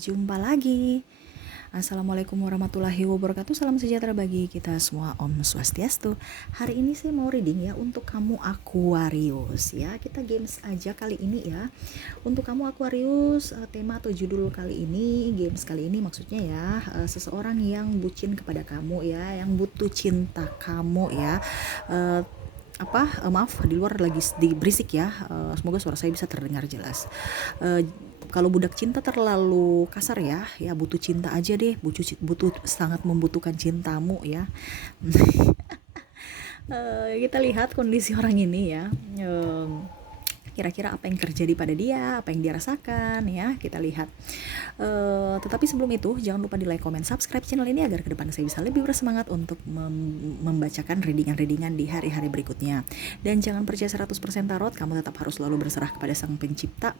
Jumpa lagi. Assalamualaikum warahmatullahi wabarakatuh. Salam sejahtera bagi kita semua. Om Swastiastu. Hari ini saya mau reading ya untuk kamu Aquarius ya. Kita games aja kali ini ya. Untuk kamu Aquarius, tema atau judul kali ini, games kali ini maksudnya ya, seseorang yang bucin kepada kamu ya, yang butuh cinta kamu ya. Maaf di luar lagi berisik ya, semoga suara saya bisa terdengar jelas. Kalau budak cinta terlalu kasar ya butuh cinta aja deh, butuh sangat membutuhkan cintamu ya. Kita lihat kondisi orang ini ya, kira-kira apa yang terjadi pada dia, apa yang dia rasakan ya, kita lihat. Tetapi sebelum itu jangan lupa di like, comment, subscribe channel ini agar ke depan saya bisa lebih bersemangat untuk membacakan readingan-readingan di hari-hari berikutnya. Dan jangan percaya 100% tarot, kamu tetap harus selalu berserah kepada Sang Pencipta.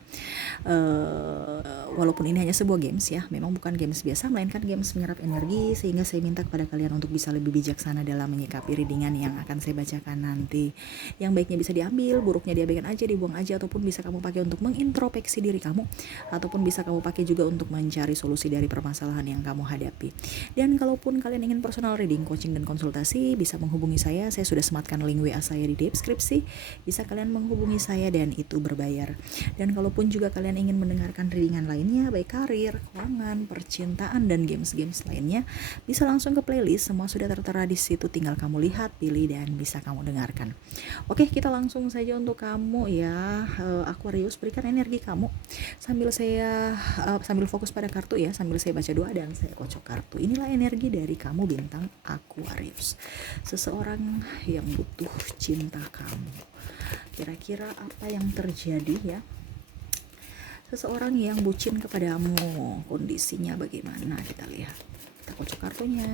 Walaupun ini hanya sebuah games ya, memang bukan games biasa, melainkan games menyerap energi, sehingga saya minta kepada kalian untuk bisa lebih bijaksana dalam menyikapi readingan yang akan saya bacakan nanti. Yang baiknya bisa diambil, buruknya diabaikan aja, dibuang aja, ataupun bisa kamu pakai untuk mengintrospeksi diri kamu, ataupun bisa kamu pakai juga untuk mencari solusi dari permasalahan yang kamu hadapi. Dan kalaupun kalian ingin personal reading, coaching, dan konsultasi, bisa menghubungi saya sudah sematkan link WA saya di deskripsi, bisa kalian menghubungi saya dan itu berbayar. Dan kalaupun juga kalian ingin mendengarkan readingan lainnya, baik karir, keuangan, percintaan, dan games-games lainnya, bisa langsung ke playlist, semua sudah tertera di situ, tinggal kamu lihat, pilih, dan bisa kamu dengarkan. Oke, kita langsung saja untuk kamu ya, Aquarius, berikan energi kamu sambil saya sambil fokus pada kartu ya, sambil saya baca doa dan saya kocok kartu. Inilah energi dari kamu bintang Aquarius, seseorang yang butuh cinta kamu. Kira-kira apa yang terjadi ya? Seseorang yang bucin kepadamu, kondisinya bagaimana? Kita lihat, kita kocok kartunya.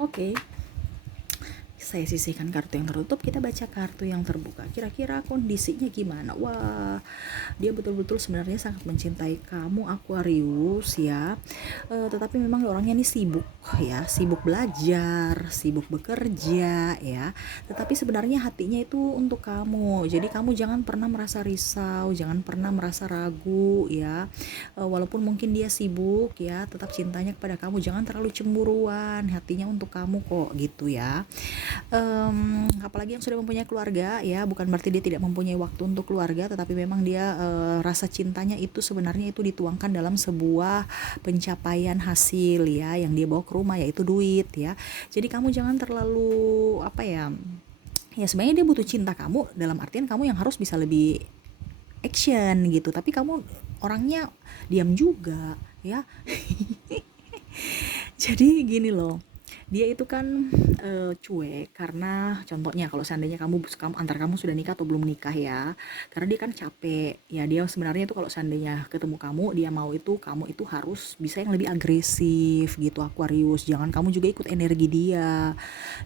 Oke, saya sisihkan kartu yang tertutup, kita baca kartu yang terbuka. Kira-kira kondisinya gimana? Wah, dia betul-betul sebenarnya sangat mencintai kamu Aquarius ya, tetapi memang orangnya ini sibuk ya, sibuk belajar, sibuk bekerja ya, tetapi sebenarnya hatinya itu untuk kamu. Jadi kamu jangan pernah merasa risau, jangan pernah merasa ragu ya, walaupun mungkin dia sibuk ya, tetap cintanya kepada kamu. Jangan terlalu cemburuan, hatinya untuk kamu kok gitu ya. Apalagi yang sudah mempunyai keluarga ya, bukan berarti dia tidak mempunyai waktu untuk keluarga, tetapi memang dia rasa cintanya itu sebenarnya itu dituangkan dalam sebuah pencapaian hasil ya, yang dia bawa ke rumah, yaitu duit ya. Jadi kamu jangan terlalu ya sebenarnya dia butuh cinta kamu dalam artian kamu yang harus bisa lebih action gitu, tapi kamu orangnya diam juga ya. Jadi gini loh, dia itu kan cuek karena contohnya kalau seandainya antar kamu sudah nikah atau belum nikah ya, karena dia kan capek ya, dia sebenarnya itu kalau seandainya ketemu kamu, dia mau itu kamu itu harus bisa yang lebih agresif gitu Aquarius. Jangan kamu juga ikut energi dia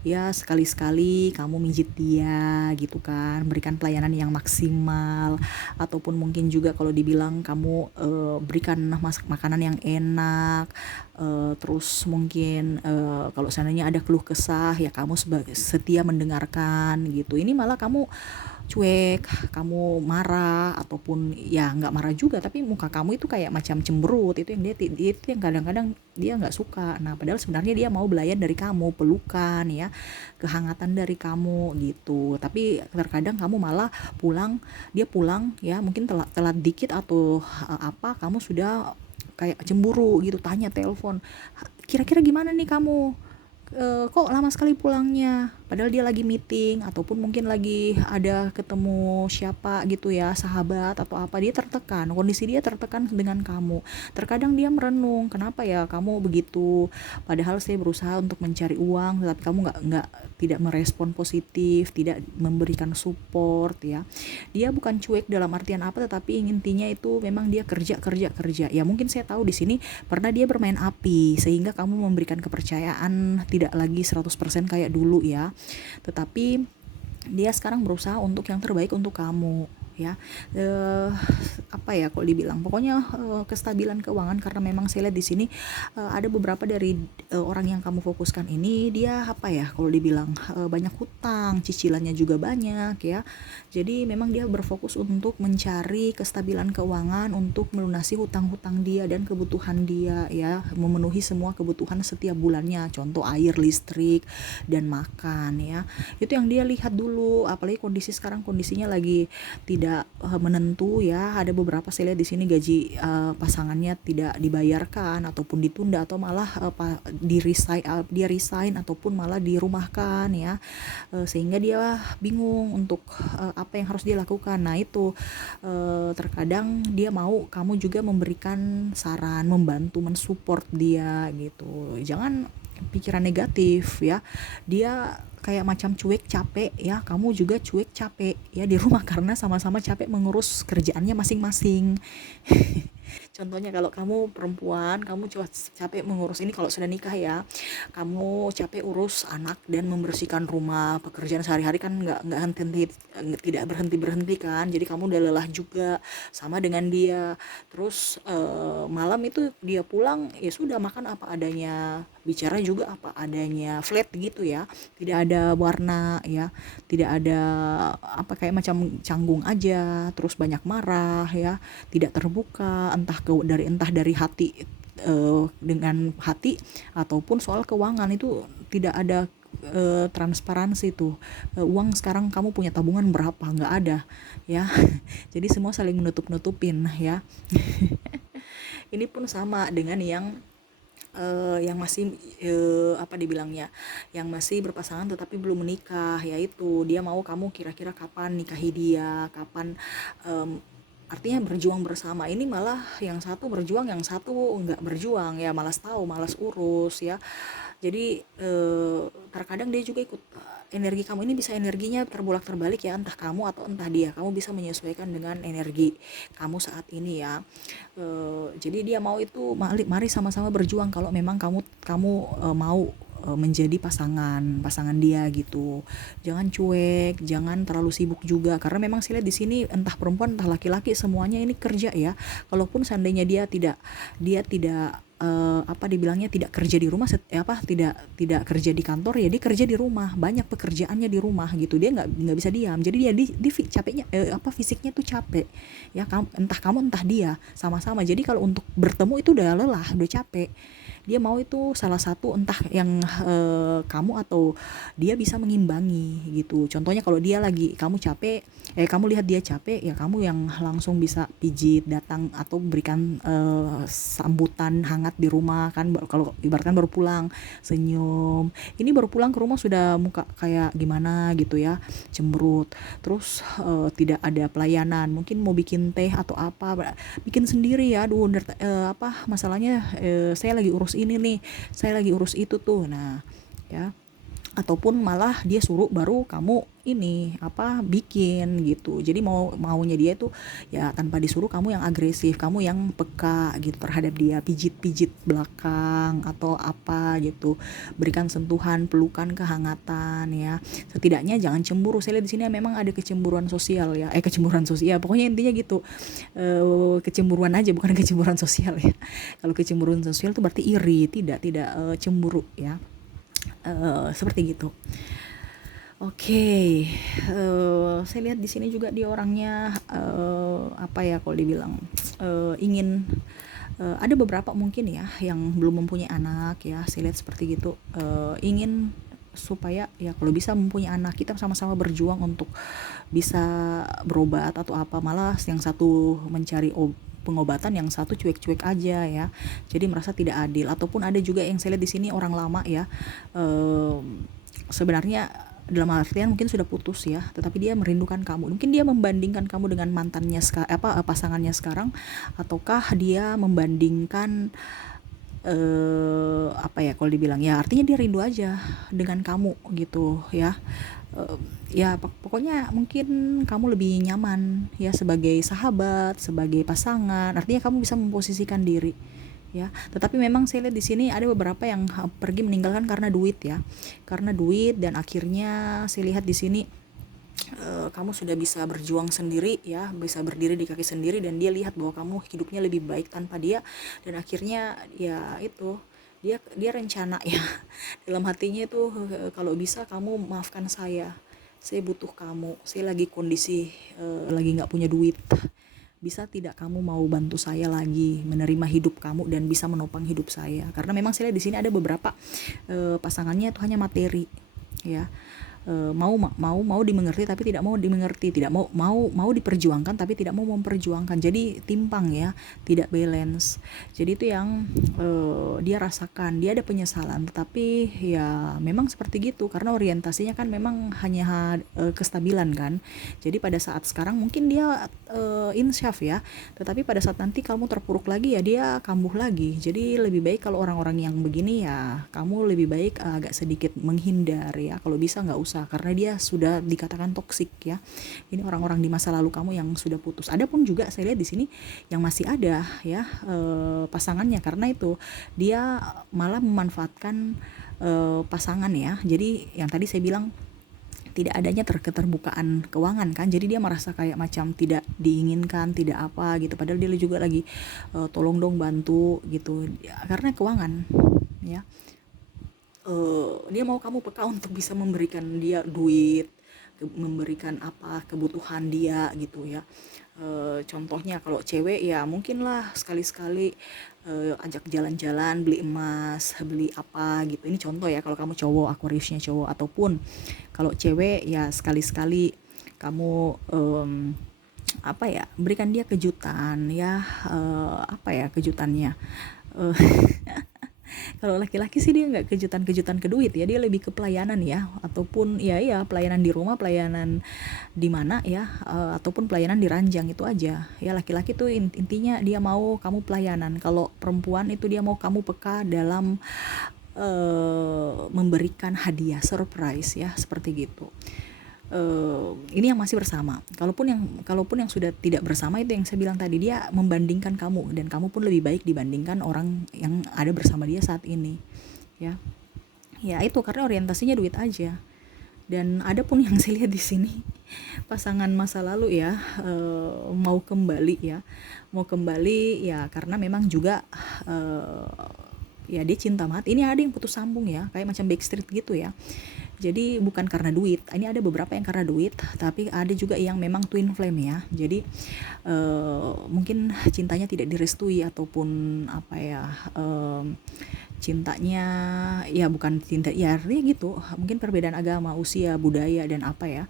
ya, sekali-sekali kamu mijit dia gitu kan, berikan pelayanan yang maksimal, ataupun mungkin juga kalau dibilang kamu berikan masak makanan yang enak. Terus mungkin kalau seandainya ada keluh kesah ya kamu setia mendengarkan gitu. Ini malah kamu cuek, kamu marah, ataupun ya nggak marah juga, tapi muka kamu itu kayak macam cemberut. Itu yang itu yang kadang-kadang dia nggak suka. Nah padahal sebenarnya dia mau belayan dari kamu, pelukan ya, kehangatan dari kamu gitu. Tapi terkadang kamu malah dia pulang ya mungkin telat dikit atau kamu sudah kayak cemburu gitu, tanya telepon, kira-kira gimana nih kamu, kok lama sekali pulangnya, padahal dia lagi meeting ataupun mungkin lagi ada ketemu siapa gitu ya, sahabat atau apa, dia tertekan, kondisi dia tertekan dengan kamu. Terkadang dia merenung, kenapa ya kamu begitu, padahal saya berusaha untuk mencari uang, tetapi kamu nggak tidak merespon positif, tidak memberikan support ya. Dia bukan cuek dalam artian apa, tetapi intinya itu memang dia kerja kerja kerja ya. Mungkin saya tahu di sini pernah dia bermain api sehingga kamu memberikan kepercayaan tidak lagi 100% kayak dulu ya, tetapi dia sekarang berusaha untuk yang terbaik untuk kamu ya. eh, Apa ya kalau dibilang, pokoknya kestabilan keuangan, karena memang saya lihat di sini ada beberapa dari orang yang kamu fokuskan ini, dia apa ya kalau dibilang, banyak hutang, cicilannya juga banyak ya. Jadi memang dia berfokus untuk mencari kestabilan keuangan untuk melunasi hutang-hutang dia dan kebutuhan dia ya, memenuhi semua kebutuhan setiap bulannya, contoh air, listrik, dan makan ya. Itu yang dia lihat dulu, apalagi kondisi sekarang, kondisinya lagi tidak menentu ya. Ada beberapa saya lihat di sini gaji pasangannya tidak dibayarkan ataupun ditunda, atau malah dia resign ataupun malah dirumahkan ya. Sehingga dia bingung untuk apa yang harus dia lakukan. Nah itu terkadang dia mau kamu juga memberikan saran, membantu, mensupport dia gitu. Jangan pikiran negatif ya. Dia kayak macam cuek capek ya, kamu juga cuek capek ya di rumah karena sama-sama capek mengurus kerjaannya masing-masing. Contohnya kalau kamu perempuan, kamu cuma capek mengurus ini kalau sudah nikah ya, kamu capek urus anak dan membersihkan rumah, pekerjaan sehari-hari kan nggak henti, tidak berhenti berhenti kan, jadi kamu udah lelah juga sama dengan dia. Terus malam itu dia pulang ya sudah, makan apa adanya, bicara juga apa adanya, flat gitu ya, tidak ada warna ya, tidak ada apa, kayak macam canggung aja, terus banyak marah ya, tidak terbuka, entah dari hati, dengan hati, ataupun soal keuangan itu tidak ada transparansi tuh. Uang sekarang kamu punya tabungan berapa, nggak ada ya. Jadi semua saling menutup-nutupin ya. Ini pun sama dengan yang masih apa dibilangnya, yang masih berpasangan tetapi belum menikah, yaitu dia mau kamu kira-kira kapan nikahi dia, kapan, em, artinya berjuang bersama. Ini malah yang satu berjuang, yang satu nggak berjuang ya, malas tahu, malas urus ya. Jadi terkadang dia juga ikut, energi kamu ini bisa energinya terbolak-terbalik ya, entah kamu atau entah dia. Kamu bisa menyesuaikan dengan energi kamu saat ini ya. Jadi dia mau itu, mari sama-sama berjuang kalau memang kamu kamu mau menjadi pasangan dia gitu. Jangan cuek, jangan terlalu sibuk juga, karena memang saya lihat di sini entah perempuan entah laki-laki semuanya ini kerja ya. Kalaupun seandainya dia tidak apa dibilangnya, tidak kerja di rumah, tidak tidak kerja di kantor ya, dia kerja di rumah, banyak pekerjaannya di rumah gitu, dia nggak bisa diam, jadi dia capeknya, apa, fisiknya tuh capek ya. Entah kamu entah dia sama-sama, jadi kalau untuk bertemu itu udah lelah, udah capek. Dia mau itu salah satu, entah yang kamu atau dia bisa mengimbangi gitu. Contohnya kalau dia lagi, kamu lihat dia capek ya, kamu yang langsung bisa pijit, datang atau berikan sambutan hangat di rumah kan. Kalau ibaratkan baru pulang, senyum. Ini baru pulang ke rumah sudah muka kayak gimana gitu ya, cemberut. Terus tidak ada pelayanan, mungkin mau bikin teh atau apa, bikin sendiri ya. Aduh, apa masalahnya, saya lagi urus ini nih, saya lagi urus itu tuh. Nah ya, ataupun malah dia suruh baru kamu ini apa bikin gitu. Jadi maunya dia tuh ya tanpa disuruh, kamu yang agresif, kamu yang peka gitu terhadap dia, pijit-pijit belakang atau apa gitu, berikan sentuhan, pelukan, kehangatan ya. Setidaknya jangan cemburu. Saya lihat di sini memang ada kecemburuan sosial ya, kecemburuan sosial, pokoknya intinya gitu. Kecemburuan aja, bukan kecemburuan sosial ya. Kalau kecemburuan sosial itu berarti iri, tidak cemburu ya. Seperti gitu. Oke, saya lihat di sini juga dia orangnya apa ya kalau dibilang, ingin, ada beberapa mungkin ya yang belum mempunyai anak ya. Saya lihat seperti gitu, ingin supaya ya kalau bisa mempunyai anak, kita sama-sama berjuang untuk bisa berobat atau apa. Malah yang satu mencari pengobatan, yang satu cuek-cuek aja ya. Jadi merasa tidak adil. Ataupun ada juga yang saya lihat di sini orang lama ya, sebenarnya dalam artian mungkin sudah putus ya, tetapi dia merindukan kamu. Mungkin dia membandingkan kamu dengan mantannya pasangannya sekarang, ataukah dia membandingkan apa ya, kalau dibilang ya artinya dia rindu aja dengan kamu gitu ya. Ya pokoknya mungkin kamu lebih nyaman ya sebagai sahabat, sebagai pasangan, artinya kamu bisa memposisikan diri ya. Tetapi memang saya lihat di sini ada beberapa yang pergi meninggalkan karena duit ya, karena duit. Dan akhirnya saya lihat di sini kamu sudah bisa berjuang sendiri ya, bisa berdiri di kaki sendiri, dan dia lihat bahwa kamu hidupnya lebih baik tanpa dia. Dan akhirnya ya itu, dia rencana ya dalam hatinya itu, kalau bisa kamu maafkan saya butuh kamu, saya lagi kondisi lagi nggak punya duit, bisa tidak kamu mau bantu saya lagi menerima hidup kamu dan bisa menopang hidup saya. Karena memang saya lihat di sini ada beberapa pasangannya itu hanya materi ya. Mau dimengerti tapi tidak mau dimengerti, tidak mau diperjuangkan tapi tidak mau memperjuangkan. Jadi timpang ya, tidak balance. Jadi itu yang dia rasakan. Dia ada penyesalan, tetapi ya memang seperti gitu karena orientasinya kan memang hanya kestabilan kan. Jadi pada saat sekarang mungkin dia insyaf ya, tetapi pada saat nanti kamu terpuruk lagi ya dia kambuh lagi. Jadi lebih baik kalau orang-orang yang begini ya kamu lebih baik agak sedikit menghindar ya, kalau bisa nggak usah, karena dia sudah dikatakan toksik ya. Ini orang-orang di masa lalu kamu yang sudah putus. Ada pun juga saya lihat di sini yang masih ada ya pasangannya, karena itu dia malah memanfaatkan pasangan ya. Jadi yang tadi saya bilang tidak adanya keterbukaan keuangan kan, jadi dia merasa kayak macam tidak diinginkan, tidak apa gitu, padahal dia juga lagi tolong dong bantu gitu ya, karena keuangan ya. Dia mau kamu peka untuk bisa memberikan dia duit, memberikan apa kebutuhan dia gitu ya. Contohnya kalau cewek ya mungkin lah sekali-sekali ajak jalan-jalan, beli emas, beli apa gitu. Ini contoh ya, kalau kamu cowok, Aquariusnya cowok. Ataupun kalau cewek ya sekali-sekali kamu apa ya, berikan dia kejutan ya. Apa ya kejutannya, eh, kalau laki-laki sih dia nggak kejutan-kejutan ke duit ya, dia lebih ke pelayanan ya, ataupun ya pelayanan di rumah, pelayanan di mana ya, ataupun pelayanan di ranjang, itu aja ya. Laki-laki tuh intinya dia mau kamu pelayanan. Kalau perempuan itu dia mau kamu peka dalam memberikan hadiah surprise ya, seperti gitu. Ini yang masih bersama. Kalaupun yang sudah tidak bersama, itu yang saya bilang tadi, dia membandingkan kamu, dan kamu pun lebih baik dibandingkan orang yang ada bersama dia saat ini ya. Ya itu karena orientasinya duit aja. Dan ada pun yang saya lihat di sini pasangan masa lalu ya, mau kembali ya karena memang juga ya dia cinta mati. Ini ada yang putus sambung ya, kayak macam Backstreet gitu ya. Jadi bukan karena duit. Ini ada beberapa yang karena duit, tapi ada juga yang memang twin flame ya. Jadi mungkin cintanya tidak direstui, ataupun apa ya, cintanya ya bukan cinta ya, artinya gitu. Mungkin perbedaan agama, usia, budaya, dan apa ya.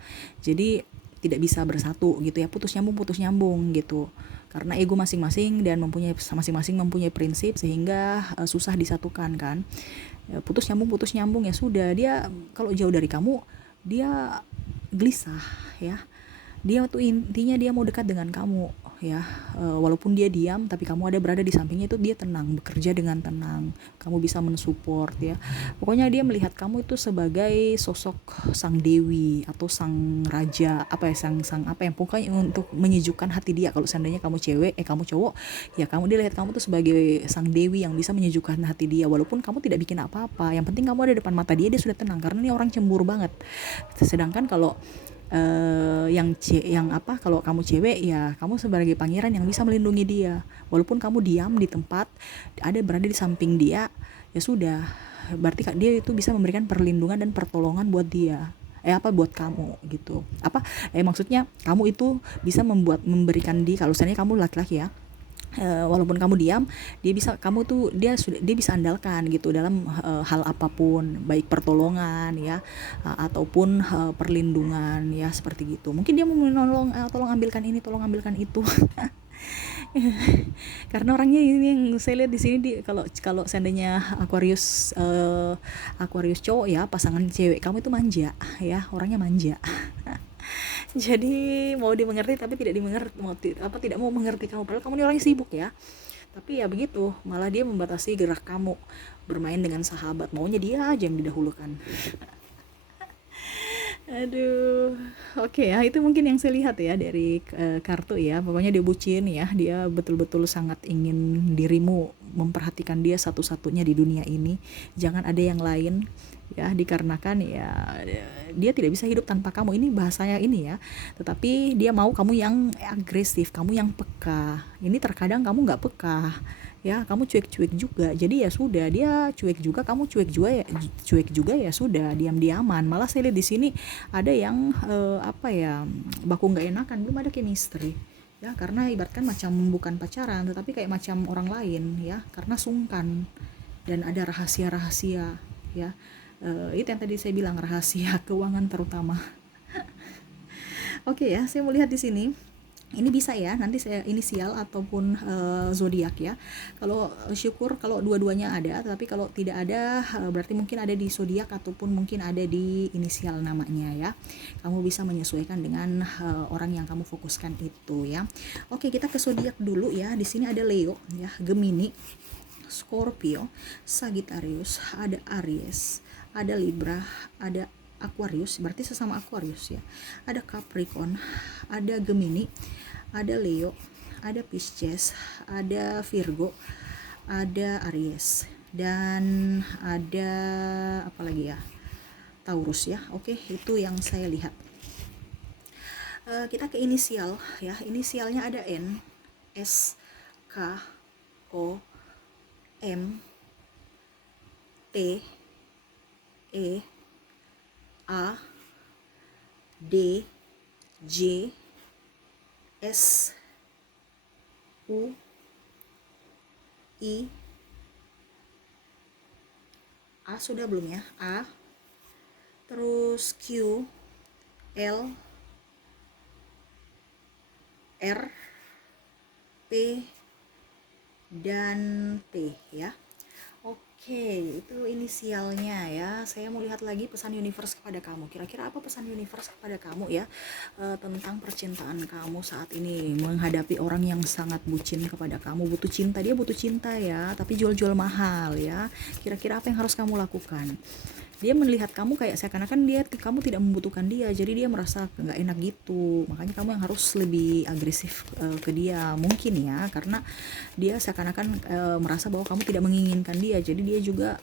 Jadi tidak bisa bersatu gitu ya, putus nyambung gitu. Karena ego masing-masing dan masing-masing mempunyai prinsip, sehingga susah disatukan kan. Ya, putus nyambung ya sudah. Dia kalau jauh dari kamu dia gelisah ya. Dia tuh intinya dia mau dekat dengan kamu ya. Walaupun dia diam, tapi kamu ada berada di sampingnya, itu dia tenang, bekerja dengan tenang, kamu bisa mensupport ya. Pokoknya dia melihat kamu itu sebagai sosok sang dewi atau sang raja, apa ya, sang apa yang pokoknya untuk menyejukkan hati dia. Kalau seandainya kamu kamu cowok ya, dia lihat kamu tuh sebagai sang dewi yang bisa menyejukkan hati dia. Walaupun kamu tidak bikin apa-apa, yang penting kamu ada depan mata dia sudah tenang, karena ini orang cemburu banget. Sedangkan kalau kalau kamu cewek ya, kamu sebagai pangeran yang bisa melindungi dia. Walaupun kamu diam di tempat, ada berada di samping dia, ya sudah, berarti dia itu bisa memberikan perlindungan dan pertolongan buat dia. Buat kamu gitu. Maksudnya kamu itu bisa memberikan kalau seandainya kamu laki-laki ya, walaupun kamu diam, dia bisa andalkan gitu dalam hal apapun, baik pertolongan ya, ataupun perlindungan ya, seperti gitu. Mungkin dia mau menolong, tolong ambilkan ini, tolong ambilkan itu Karena orangnya ini yang saya lihat di sini, di kalau kalau seandainya Aquarius cowok ya, pasangan cewek kamu itu manja ya, orangnya manja. Jadi mau dimengerti tapi tidak dimengerti, tidak mau mengerti kamu, padahal kamu ini orangnya sibuk ya. Tapi ya begitu, malah dia membatasi gerak kamu bermain dengan sahabat, maunya dia aja yang didahulukan. Aduh, oke ya, itu mungkin yang saya lihat ya dari kartu ya. Pokoknya dia bucin ya, dia betul-betul sangat ingin dirimu, memperhatikan dia satu-satunya di dunia ini. Jangan ada yang lain ya, dikarenakan ya dia tidak bisa hidup tanpa kamu. Ini bahasanya ini ya. Tetapi dia mau kamu yang agresif, kamu yang peka. Ini terkadang kamu nggak peka ya, kamu cuek-cuek juga, jadi ya sudah, dia cuek juga, kamu cuek juga ya sudah, diam-diaman. Malah saya lihat di sini ada yang apa ya, baku nggak enakan, belum ada chemistry ya, karena ibaratkan macam bukan pacaran tetapi kayak macam orang lain ya, karena sungkan dan ada rahasia-rahasia ya. Itu yang tadi saya bilang, rahasia keuangan terutama. Oke ya, saya mau lihat di sini. Ini bisa ya, nanti saya inisial ataupun zodiak ya. Kalau syukur kalau dua-duanya ada, tapi kalau tidak ada berarti mungkin ada di zodiak ataupun mungkin ada di inisial namanya ya. Kamu bisa menyesuaikan dengan orang yang kamu fokuskan itu ya. Oke, kita ke zodiak dulu ya. Di sini ada Leo ya, Gemini, Scorpio, Sagittarius, ada Aries, ada Libra, ada Aquarius, berarti sesama Aquarius ya. Ada Capricorn, ada Gemini, ada Leo, ada Pisces, ada Virgo, ada Aries, dan ada apa lagi ya? Taurus ya. Oke, itu yang saya lihat. Kita ke inisial ya. Inisialnya ada N, S, K, O, M, T, E, A, D, J, S, U, I, A sudah belum ya? A, terus Q, L, R, P, dan T ya. Oke, itu inisialnya ya. Saya mau lihat lagi pesan universe kepada kamu. Kira-kira apa pesan universe kepada kamu ya, tentang percintaan kamu saat ini menghadapi orang yang sangat bucin kepada kamu, butuh cinta, dia butuh cinta ya, tapi jual-jual mahal ya. Kira-kira apa yang harus kamu lakukan? Dia melihat kamu kayak seakan-akan kamu tidak membutuhkan dia, jadi dia merasa nggak enak gitu. Makanya kamu yang harus lebih agresif ke dia mungkin ya, karena dia seakan-akan merasa bahwa kamu tidak menginginkan dia, jadi dia juga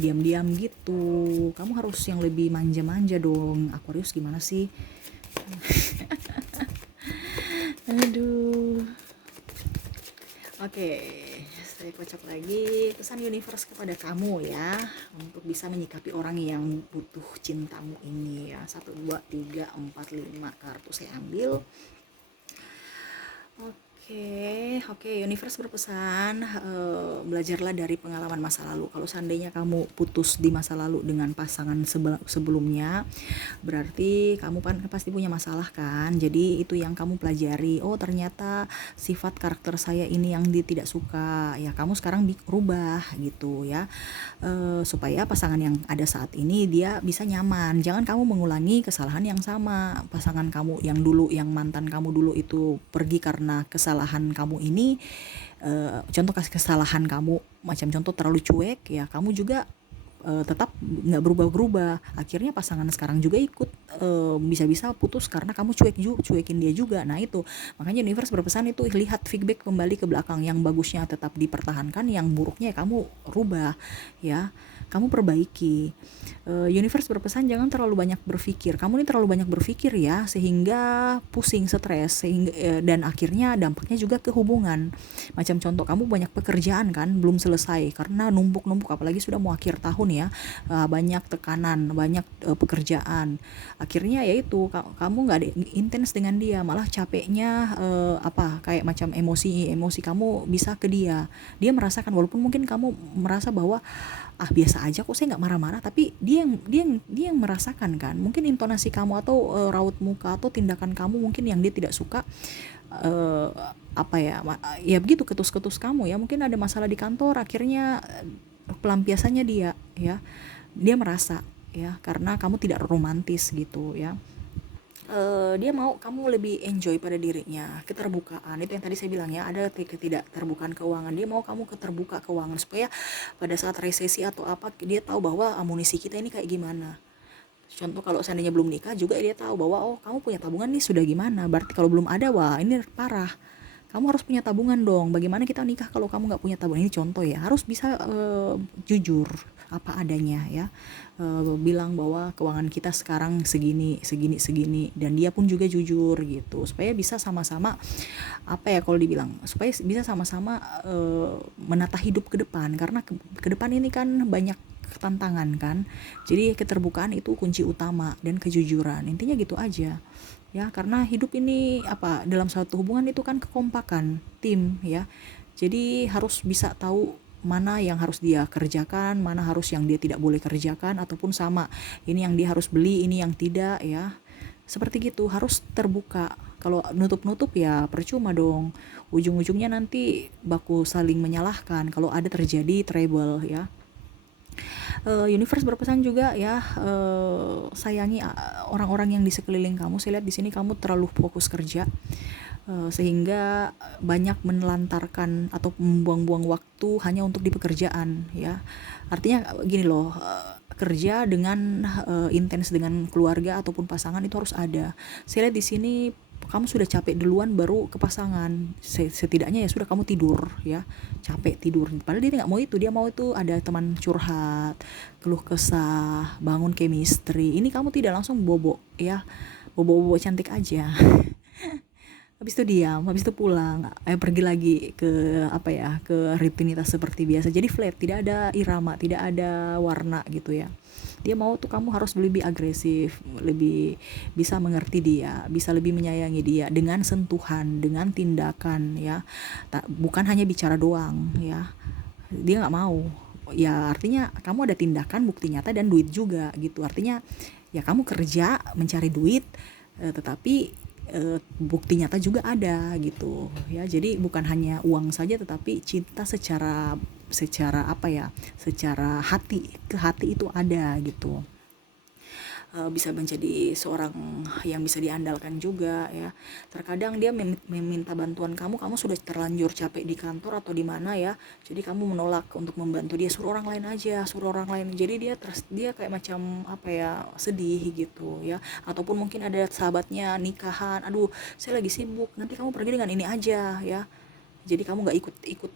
diam-diam gitu. Kamu harus yang lebih manja-manja dong. Aquarius gimana sih? Aduh. Oke, saya kocok lagi pesan universe kepada kamu ya, untuk bisa menyikapi orang yang butuh cintamu ini ya. 1, 2, 3, 4, 5 kartu saya ambil. Oke, universe berpesan, belajarlah dari pengalaman masa lalu. Kalau seandainya kamu putus di masa lalu dengan pasangan sebelumnya, berarti kamu kan pasti punya masalah kan. Jadi itu yang kamu pelajari. Oh, ternyata sifat karakter saya ini yang dia tidak suka. Ya, kamu sekarang rubah gitu ya. Supaya pasangan yang ada saat ini dia bisa nyaman. Jangan kamu mengulangi kesalahan yang sama. Pasangan kamu yang dulu, yang mantan kamu dulu itu pergi karena kesalahan kamu ini, contoh kasih kesalahan kamu, macam contoh terlalu cuek ya, kamu juga tetap nggak berubah-berubah. Akhirnya pasangan sekarang juga ikut bisa-bisa putus karena kamu cuekin dia juga. Nah itu makanya universe berpesan itu, lihat feedback kembali ke belakang, yang bagusnya tetap dipertahankan, yang buruknya kamu rubah ya, kamu perbaiki. Universe berpesan jangan terlalu banyak berpikir. Kamu ini terlalu banyak berpikir ya, sehingga pusing, stres, sehingga dan akhirnya dampaknya juga ke hubungan. Macam contoh, kamu banyak pekerjaan kan belum selesai karena numpuk-numpuk, apalagi sudah mau akhir tahun ya, banyak tekanan, banyak pekerjaan. Akhirnya yaitu kamu nggak intens dengan dia, malah capeknya kayak macam emosi kamu bisa ke dia. Dia merasakan, walaupun mungkin kamu merasa bahwa biasa aja kok, saya nggak marah-marah, tapi dia yang merasakan kan. Mungkin intonasi kamu atau raut muka atau tindakan kamu mungkin yang dia tidak suka, eh, apa ya, ya begitu ketus-ketus kamu ya, mungkin ada masalah di kantor, akhirnya pelampiasannya dia ya, dia merasa ya karena kamu tidak romantis gitu ya. Dia mau kamu lebih enjoy pada dirinya, keterbukaan itu yang tadi saya bilang ya, ada ketidakterbukaan keuangan, dia mau kamu keterbuka keuangan supaya pada saat resesi atau apa dia tahu bahwa amunisi kita ini kayak gimana. Contoh kalau seandainya belum nikah juga dia tahu bahwa oh kamu punya tabungan nih sudah gimana, berarti kalau belum ada wah ini parah, kamu harus punya tabungan dong. Bagaimana kita nikah kalau kamu nggak punya tabungan? Ini contoh ya, harus bisa jujur apa adanya ya. Bilang bahwa keuangan kita sekarang segini segini segini, dan dia pun juga jujur gitu supaya bisa sama-sama apa ya, kalau dibilang supaya bisa sama-sama menata hidup ke depan, karena ke depan ini kan banyak tantangan kan. Jadi keterbukaan itu kunci utama dan kejujuran. Intinya gitu aja. Ya, karena hidup ini apa, dalam satu hubungan itu kan kekompakan tim ya. Jadi harus bisa tahu mana yang harus dia kerjakan, mana harus yang dia tidak boleh kerjakan, ataupun sama, ini yang dia harus beli, ini yang tidak ya. Seperti gitu, harus terbuka. Kalau nutup-nutup ya percuma dong. Ujung-ujungnya nanti baku saling menyalahkan kalau ada terjadi trouble ya. Universe berpesan juga ya, sayangi orang-orang yang di sekeliling kamu. Saya lihat di sini kamu terlalu fokus kerja, sehingga banyak menelantarkan atau membuang-buang waktu hanya untuk di pekerjaan ya. Artinya gini loh, kerja dengan intens dengan keluarga ataupun pasangan itu harus ada. Saya lihat di sini kamu sudah capek duluan baru ke pasangan. Setidaknya ya sudah kamu tidur ya, capek tidur, padahal dia nggak mau itu, dia mau itu ada teman curhat, keluh kesah, bangun chemistry. Ini kamu tidak langsung bobo ya, bobo-bobo cantik aja. Habis itu diam, habis itu pulang, pergi lagi ke apa ya, ke rutinitas seperti biasa. Jadi flat, tidak ada irama, tidak ada warna gitu ya. Dia mau tuh kamu harus lebih agresif, lebih bisa mengerti dia, bisa lebih menyayangi dia dengan sentuhan, dengan tindakan ya. Bukan hanya bicara doang ya. Dia nggak mau. Ya artinya kamu ada tindakan, bukti nyata, dan duit juga gitu. Artinya ya kamu kerja mencari duit, tetapi bukti nyata juga ada gitu ya. Jadi bukan hanya uang saja, tetapi cinta secara secara apa ya, secara hati ke hati itu ada gitu. Bisa menjadi seorang yang bisa diandalkan juga ya. Terkadang dia meminta bantuan kamu, kamu sudah terlanjur capek di kantor atau di mana ya, jadi kamu menolak untuk membantu dia, suruh orang lain aja, suruh orang lain. Jadi dia kayak macam apa ya, sedih gitu ya. Ataupun mungkin ada sahabatnya nikahan, aduh saya lagi sibuk, nanti kamu pergi dengan ini aja ya. Jadi kamu nggak ikut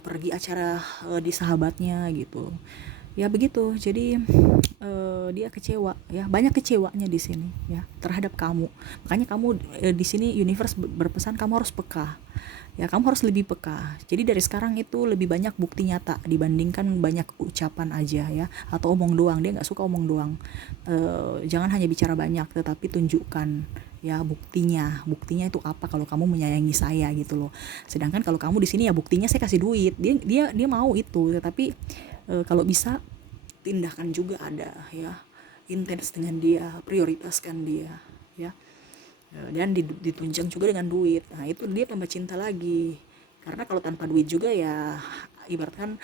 pergi acara di sahabatnya gitu ya. Begitu, jadi dia kecewa ya, banyak kecewanya di sini ya terhadap kamu. Makanya kamu di sini universe berpesan kamu harus peka ya, kamu harus lebih peka. Jadi dari sekarang itu lebih banyak bukti nyata dibandingkan banyak ucapan aja ya, atau omong doang. Dia nggak suka omong doang. Jangan hanya bicara banyak, tetapi tunjukkan ya buktinya itu apa kalau kamu menyayangi saya gitu loh. Sedangkan kalau kamu di sini ya buktinya saya kasih duit, dia mau itu, tetapi kalau bisa tindakan juga ada ya, intens dengan dia, prioritaskan dia ya. Dan ditunjang juga dengan duit. Nah itu dia tambah cinta lagi, karena kalau tanpa duit juga ya ibaratkan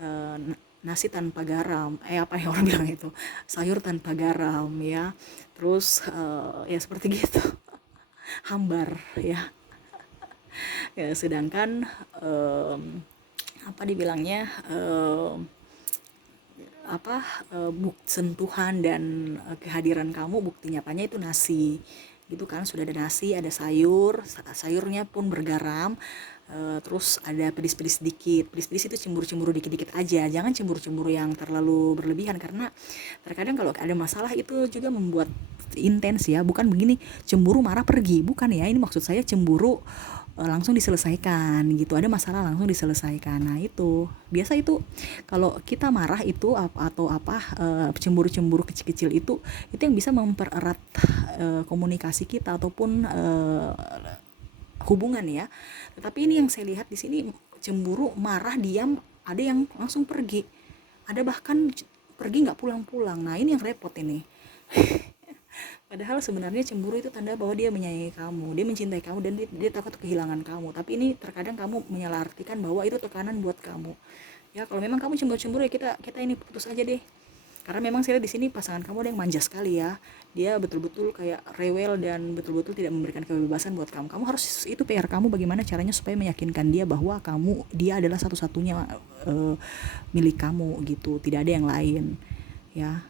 eh, nasi tanpa garam, apa ya orang bilang itu, sayur tanpa garam ya. Terus ya seperti gitu, hambar ya. Sedangkan apa dibilangnya, apa sentuhan dan kehadiran kamu, bukti nyatanya itu nasi gitu kan. Sudah ada nasi, ada sayurnya pun bergaram, terus ada pedis-pedis dikit. Pedis-pedis itu cemburu-cemburu dikit-dikit aja, jangan cemburu-cemburu yang terlalu berlebihan, karena terkadang kalau ada masalah itu juga membuat intens ya. Bukan begini cemburu marah pergi, bukan ya, ini maksud saya cemburu langsung diselesaikan gitu, ada masalah langsung diselesaikan. Nah itu biasa itu kalau kita marah itu atau apa, cemburu-cemburu kecil-kecil itu yang bisa mempererat komunikasi kita ataupun hubungan ya. Tetapi ini yang saya lihat di sini, cemburu, marah, diam, ada yang langsung pergi, ada bahkan pergi nggak pulang-pulang. Nah ini yang repot ini. Padahal sebenarnya cemburu itu tanda bahwa dia menyayangi kamu, dia mencintai kamu, dan dia takut kehilangan kamu. Tapi ini terkadang kamu menyalahartikan bahwa itu tekanan buat kamu. Ya kalau memang kamu cemburu-cemburu, ya kita kita ini putus aja deh. Karena memang saya lihat di sini pasangan kamu ada yang manja sekali ya. Dia betul-betul kayak rewel dan betul-betul tidak memberikan kebebasan buat kamu. Kamu harus, itu PR kamu, bagaimana caranya supaya meyakinkan dia bahwa dia adalah satu-satunya milik kamu gitu, tidak ada yang lain ya.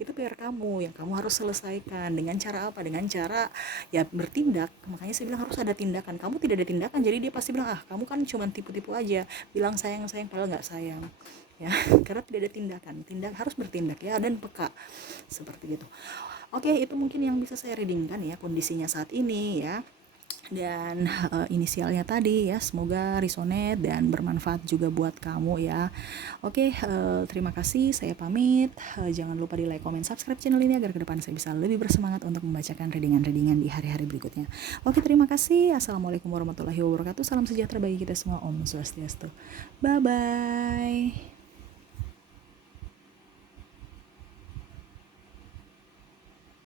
Itu PR kamu yang kamu harus selesaikan. Dengan cara apa? Dengan cara ya bertindak. Makanya saya bilang harus ada tindakan. Kamu tidak ada tindakan, jadi dia pasti bilang, ah kamu kan cuma tipu-tipu aja, bilang sayang sayang padahal nggak sayang ya. Karena tidak ada tindakan. Harus bertindak ya, dan peka seperti itu. Oke, itu mungkin yang bisa saya readingkan ya kondisinya saat ini ya. Dan inisialnya tadi ya, semoga resonate dan bermanfaat juga buat kamu ya. Oke, terima kasih, saya pamit. Jangan lupa di like, comment, subscribe channel ini agar ke depan saya bisa lebih bersemangat untuk membacakan readingan-readingan di hari-hari berikutnya. Oke, terima kasih. Assalamualaikum warahmatullahi wabarakatuh. Salam sejahtera bagi kita semua. Om Swastiastu. Bye bye.